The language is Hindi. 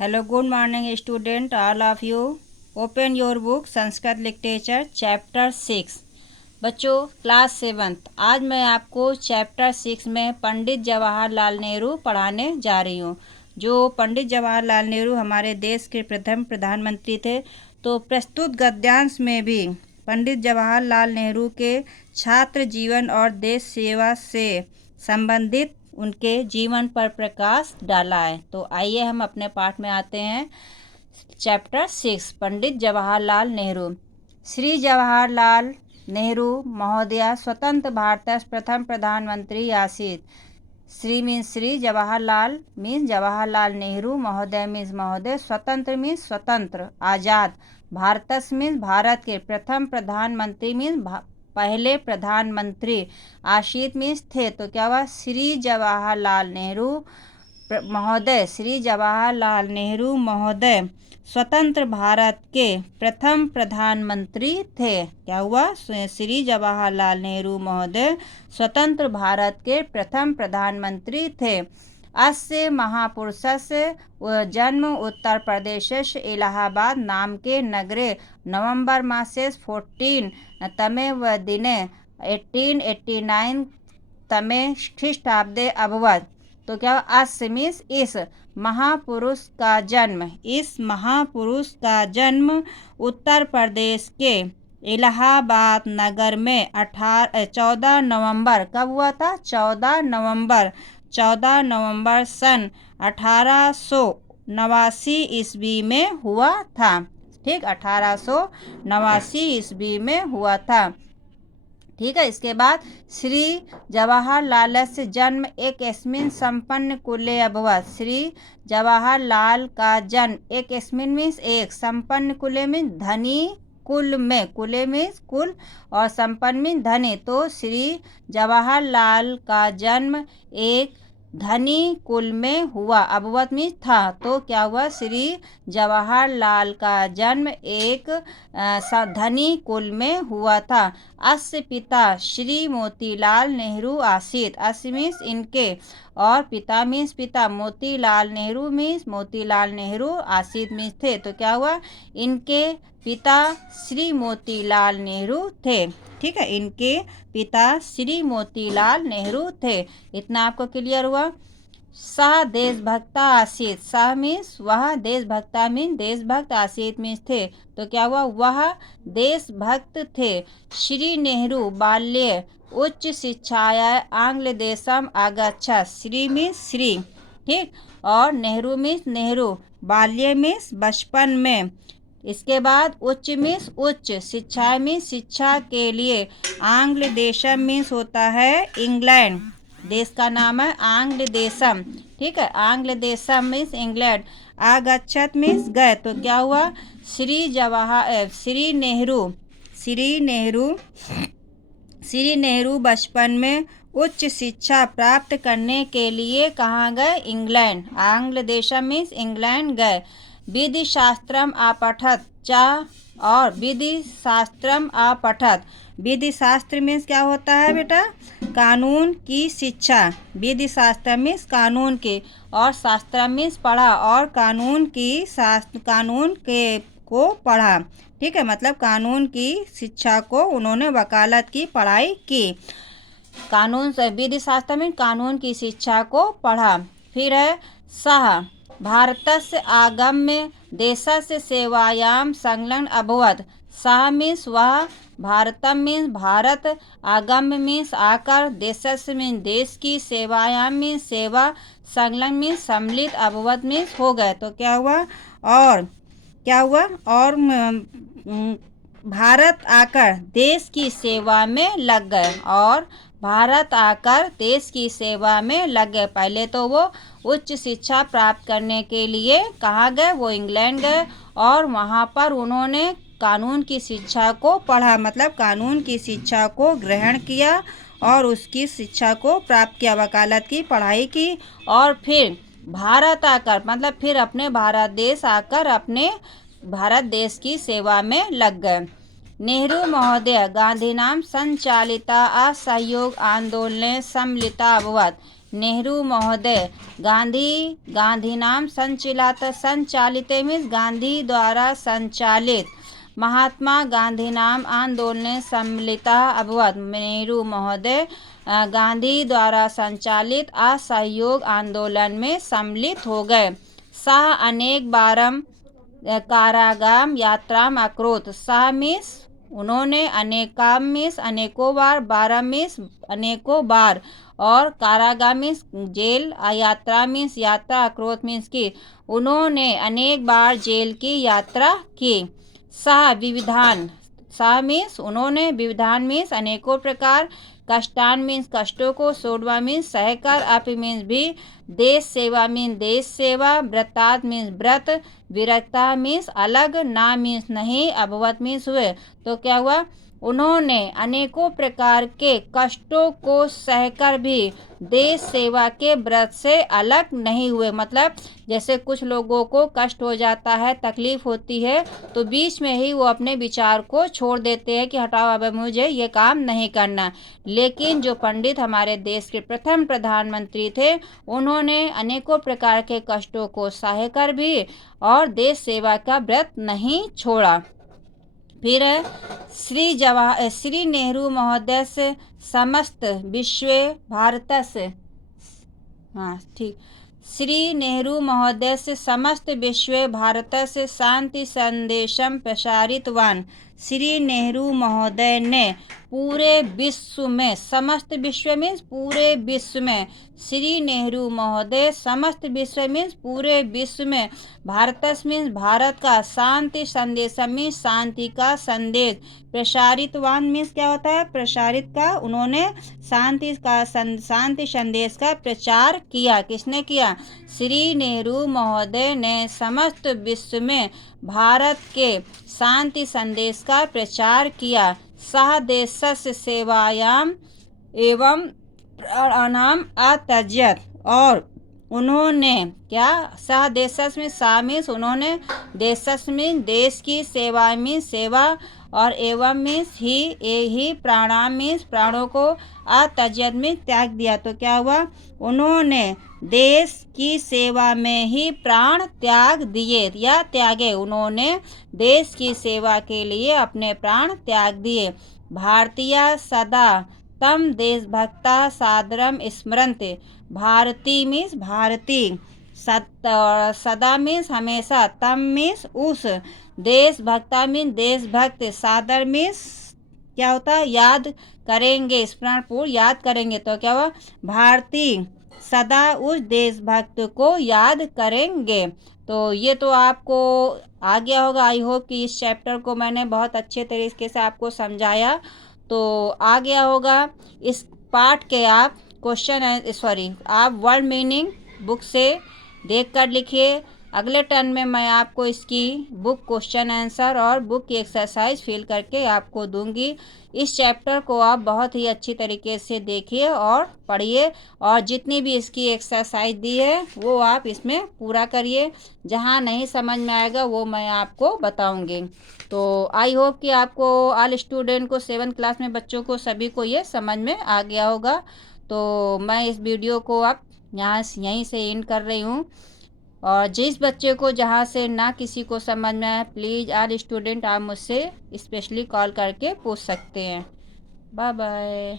Hello, good morning, student. All of you. Open your book Sanskrit literature chapter 6। बच्चों क्लास 7th। आज मैं आपको चैप्टर 6 में पंडित जवाहरलाल नेहरू पढ़ाने जा रही हूँ। जो पंडित जवाहरलाल नेहरू हमारे देश के प्रथम प्रधानमंत्री थे। तो प्रस्तुत गद्यांश में भी पंडित जवाहरलाल नेहरू के छात्र जीवन और देश सेवा से संबंधित उनके जीवन पर प्रकाश डाला है। तो आइए हम अपने पाठ में आते हैं। चैप्टर 6 पंडित जवाहरलाल नेहरू। श्री जवाहरलाल नेहरू महोदय स्वतंत्र भारत प्रथम प्रधानमंत्री आसीत्। श्री मीन्स श्री, जवाहरलाल मीन्स जवाहरलाल नेहरू, महोदय मीन्स महोदय, स्वतंत्र मीन्स स्वतंत्र आज़ाद, भारत मीन्स भारत के, प्रथम प्रधानमंत्री मीन्स पहले प्रधानमंत्री, आशीत मीन्स थे। तो क्या हुआ? श्री जवाहरलाल नेहरू महोदय, श्री जवाहरलाल नेहरू महोदय स्वतंत्र भारत के प्रथम प्रधानमंत्री थे। क्या हुआ? श्री जवाहरलाल नेहरू महोदय स्वतंत्र भारत के प्रथम प्रधानमंत्री थे। अस्य महापुरुषस्य जन्म उत्तर प्रदेश इलाहाबाद नाम के नगरे नवंबर मासे 14 तमे दिने 1889 तमे ख्रीष्टाब्दे अभवत्। तो क्या अस्य मीन्स इस महापुरुष का जन्म, इस महापुरुष का जन्म उत्तर प्रदेश के इलाहाबाद नगर में 14 नवंबर कब हुआ था? 14 नवंबर सन 1889 ईस्वी में हुआ था। ठीक, 1889 ईस्वी में हुआ था। ठीक है। इसके बाद श्री जवाहरलाल से जन्म एक एस्मिन संपन्न कुले अभवत्। श्री जवाहरलाल का जन्म एक एस्मिन मीन्स एक, संपन्न कुले में धनी कुल में, कुले में कुल और संपन्न में धनी। तो श्री जवाहरलाल का जन्म एक धनी कुल में हुआ। अभवत में था। तो क्या हुआ? श्री जवाहरलाल का जन्म एक धनी कुल में हुआ था। अस्य पिता श्री मोतीलाल नेहरू आसीत्। अस्य मीन्स इनके और पिता मीन्स पिता, मोतीलाल नेहरू मीन्स मोतीलाल नेहरू, आसीत् मीन्स थे। तो क्या हुआ? इनके पिता श्री मोतीलाल नेहरू थे। ठीक है, इनके पिता श्री मोतीलाल नेहरू थे। इतना आपको क्लियर हुआ? सह देशभक्ता आसीत्। सह मीन्स वह, देशभक्ता मीन्स देशभक्त, आसीत् मीन्स थे। तो क्या हुआ? वह देशभक्त थे। श्री नेहरू बाल्ये उच्च शिक्षाया आंग्ल देशम आगच्छत्। श्री मीन्स श्री, ठीक, और नेहरू मीन्स नेहरू, बाल्य मीन्स बचपन में। इसके बाद उच्च मीन्स उच्च, शिक्षा मीन्स शिक्षा के लिए, आंग्ल देशम मीन्स होता है इंग्लैंड, देश का नाम है आंग्ल देशम। ठीक है, आंग्ल देशम मीन्स इंग्लैंड। आगच्छत मीन्स गए। तो क्या हुआ? श्री नेहरू बचपन में उच्च शिक्षा प्राप्त करने के लिए कहाँ गए? इंग्लैंड, आंग्ल देशम मीन्स इंग्लैंड गए। विधि शास्त्रम अपठत चा और विधि शास्त्रम अपठत। विधि शास्त्र मीन्स क्या होता है बेटा? कानून की शिक्षा। विधि शास्त्र मीन्स कानून की, और शास्त्र मीन्स पढ़ा, और कानून के को पढ़ा। ठीक है, मतलब कानून की शिक्षा को उन्होंने वकालत की पढ़ाई की। कानून से विधि शास्त्र में कानून की शिक्षा को पढ़ा। फिर है सह भारतस्य आगम्य देशस्य सेवायाम संलग्न अभवत्। सह मीन्स वह, भारतम मीन्स भारत, आगम्य मीन्स आकर, देशस्य मीन्स देश की, सेवायाम मीन्स सेवा, संलग्न मीन्स सम्मिलित, अभवत् मीन्स हो गए। तो क्या हुआ? और क्या हुआ? और भारत आकर देश की सेवा में लग गए, और भारत आकर देश की सेवा में लग गए। पहले तो वो उच्च शिक्षा प्राप्त करने के लिए कहाँ गए? वो इंग्लैंड गए, और वहाँ पर उन्होंने कानून की शिक्षा को पढ़ा, मतलब कानून की शिक्षा को ग्रहण किया और उसकी शिक्षा को प्राप्त किया, वकालत की पढ़ाई की। और फिर भारत आकर, मतलब फिर अपने भारत देश आकर अपने भारत देश की सेवा में लग गए। नेहरू महोदय गांधीनाम संचालिता असहयोग आंदोलने सम्मिलिता अभवत्। नेहरू महोदय गांधीनाम संचालिते मीन्स गांधी द्वारा संचालित महात्मा गांधीनाम आंदोलने सम्मिलितः अभवत्। नेहरू महोदय गांधी द्वारा संचालित असहयोग आंदोलन में सम्मिलित हो गए। सः अनेक बारम कारागार यात्राम अकरोत्। सः मीन्स उन्होंने, अनेकाम मीन्स अनेकों बार, बारह मीन्स अनेकों बार, और कारागार मीन्स जेल, यात्रा मीन्स यात्रा, अक्रोध मीन्स की उन्होंने अनेक बार जेल की यात्रा की। सह विविधान, सह मीन्स उन्होंने, विविधान मीन्स अनेकों प्रकार, कष्टान मीन्स कष्टों को, सोडवा मीन्स सहकर, अपि मीन्स भी, देश सेवा मीन्स देश सेवा, व्रतात मीन्स व्रत, विरक्ता मीन्स अलग, ना मीन्स नहीं, अभवत मीन्स हुए। तो क्या हुआ, उन्होंने अनेकों प्रकार के कष्टों को सहकर भी देश सेवा के व्रत से अलग नहीं हुए। मतलब जैसे कुछ लोगों को कष्ट हो जाता है, तकलीफ होती है, तो बीच में ही वो अपने विचार को छोड़ देते हैं कि हटाओ, अब मुझे ये काम नहीं करना। लेकिन जो पंडित हमारे देश के प्रथम प्रधानमंत्री थे, उन्होंने अनेकों प्रकार के कष्टों को सहकर भी और देश सेवा का व्रत नहीं छोड़ा। फिर श्री नेहरू महोदय से समस्त विश्व भारत से, हाँ ठीक, श्री नेहरू महोदय से समस्त विश्व भारत से शांति संदेशम प्रसारितवान। श्री नेहरू महोदय ने पूरे विश्व में, समस्त विश्व मीन्स पूरे विश्व में, श्री नेहरू महोदय समस्त विश्व मीन्स पूरे विश्व में, भारत मीन्स भारत का, शांति संदेश मीन्स शांति का संदेश, प्रसारितवान मीन्स क्या होता है, प्रसारित का, उन्होंने शांति संदेश का प्रचार किया। किसने किया, श्री नेहरू महोदय ने समस्त विश्व में भारत के शांति संदेश का प्रचार किया। सह देशस्य सेवायाम एवं प्राणानाम अत्यजत, और उन्होंने क्या, सह देशस में, सा मीन्स उन्होंने, देशस में देश की, सेवा में सेवा, और एवं मीन्स ही, प्राणाम मीन्स प्राणों को, अत्यजत में त्याग दिया। तो क्या हुआ, उन्होंने देश की सेवा में ही प्राण त्याग दिए या त्यागे, उन्होंने देश की सेवा के लिए अपने प्राण त्याग दिए। भारतीय सदा तम देशभक्ता सादरम स्मरन्ते। भारती मीन्स भारती, सदा मीन्स हमेशा, तम मीन्स उस, देशभक्ता मीन्स देशभक्त, सादर मीन्स क्या होता है, याद करेंगे, स्मरण पूर्व याद करेंगे। तो क्या हुआ, भारतीय सदा उस देशभक्त को याद करेंगे। तो ये तो आपको आ गया होगा। आई होप कि इस चैप्टर को मैंने बहुत अच्छे तरीके से आपको समझाया, तो आ गया होगा। इस पार्ट के आप आप वर्ड मीनिंग बुक से देख कर लिखिए। अगले टर्न में मैं आपको इसकी बुक क्वेश्चन आंसर और बुक की एक्सरसाइज फिल करके आपको दूंगी। इस चैप्टर को आप बहुत ही अच्छी तरीके से देखिए और पढ़िए, और जितनी भी इसकी एक्सरसाइज दी है वो आप इसमें पूरा करिए। जहाँ नहीं समझ में आएगा वो मैं आपको बताऊंगी। तो आई होप कि आपको, ऑल स्टूडेंट को, 7th क्लास में बच्चों को, सभी को ये समझ में आ गया होगा। तो मैं इस वीडियो को अब यहीं से एंड कर रही हूँ। और जिस बच्चे को जहाँ से ना किसी को समझ में आए, प्लीज़ ऑल स्टूडेंट आप मुझसे स्पेशली कॉल करके पूछ सकते हैं। Bye bye.